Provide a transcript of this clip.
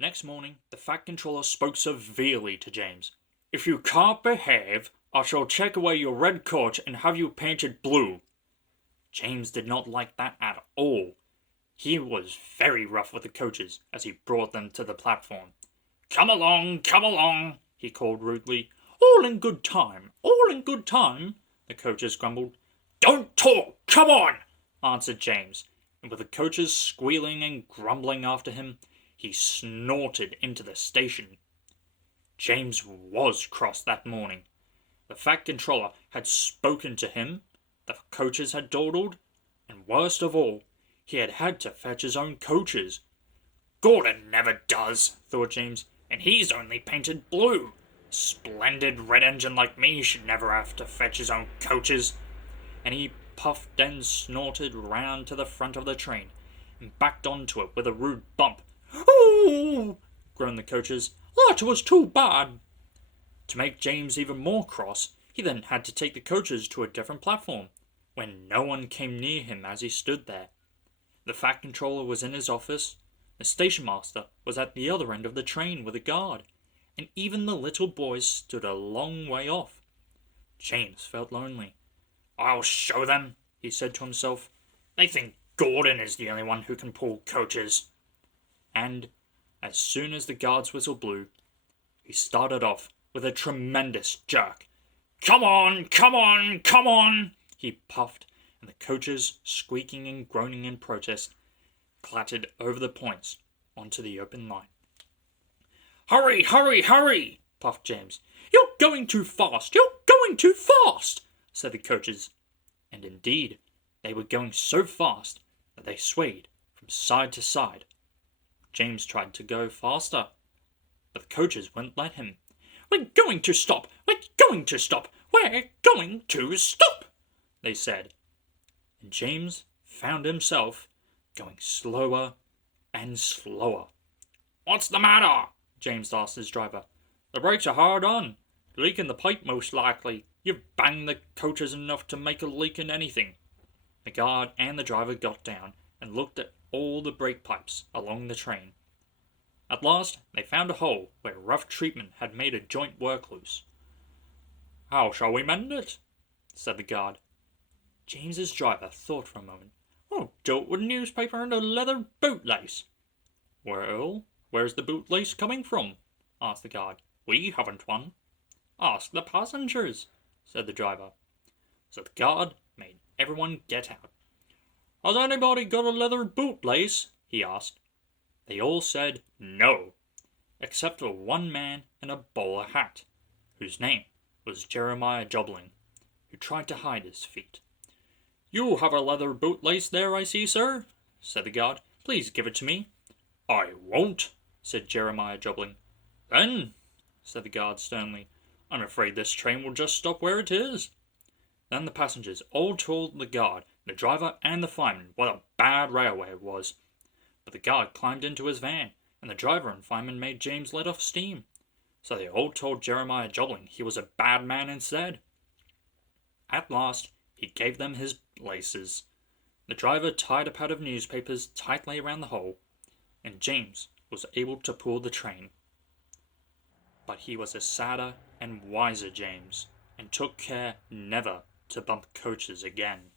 Next morning, the Fat Controller spoke severely to James. "If you can't behave, I shall take away your red coat and have you painted blue." James did not like that at all. He was very rough with the coaches as he brought them to the platform. Come along, he called rudely. "All in good time, all in good time," the coaches grumbled. "Don't talk, come on," answered James, and with the coaches squealing and grumbling after him, he snorted into the station. James was cross that morning. The Fat Controller had spoken to him, the coaches had dawdled, and worst of all, he had had to fetch his own coaches. "Gordon never does," thought James, "and he's only painted blue. A splendid red engine like me should never have to fetch his own coaches." And he puffed and snorted round to the front of the train, and backed onto it with a rude bump. "Oh!" groaned the coaches. "That was too bad." To make James even more cross, he then had to take the coaches to a different platform, when no one came near him as he stood there. The Fat Controller was in his office, the station master was at the other end of the train with a guard, and even the little boys stood a long way off. James felt lonely. "I'll show them," he said to himself. "They think Gordon is the only one who can pull coaches." And as soon as the guard's whistle blew, he started off with a tremendous jerk. Come on, he puffed, and the coaches, squeaking and groaning in protest, clattered over the points onto the open line. Hurry, puffed James. "You're going too fast, said the coaches. And indeed, they were going so fast that they swayed from side to side. James tried to go faster, but the coaches wouldn't let him. We're going to stop, they said. And James found himself going slower and slower. "What's the matter?" James asked his driver. "The brakes are hard on. Leak in the pipe most likely. You've banged the coaches enough to make a leak in anything." The guard and the driver got down and looked at all the brake pipes along the train. At last they found a hole where rough treatment had made a joint work loose. "How shall we mend it?" said the guard. James's driver thought for a moment. "I'll do it with newspaper and a leather bootlace." "Well, where's the bootlace coming from?" asked the guard. "We haven't one." "Ask the passengers," said the driver. So the guard made everyone get out. "Has anybody got a leather bootlace?" he asked. They all said no, except for one man in a bowler hat, whose name was Jeremiah Jobling, who tried to hide his feet. "You have a leather bootlace there, I see, sir," said the guard. "Please give it to me." "I won't," said Jeremiah Jobling. "Then," said the guard sternly, "I'm afraid this train will just stop where it is." Then the passengers all told the guard, the driver and the fireman what a bad railway it was. But the guard climbed into his van, and the driver and fireman made James let off steam. So they all told Jeremiah Jobling he was a bad man instead. At last, he gave them his laces. The driver tied a pad of newspapers tightly around the hole, and James was able to pull the train. But he was a sadder and wiser James, and took care never to bump coaches again.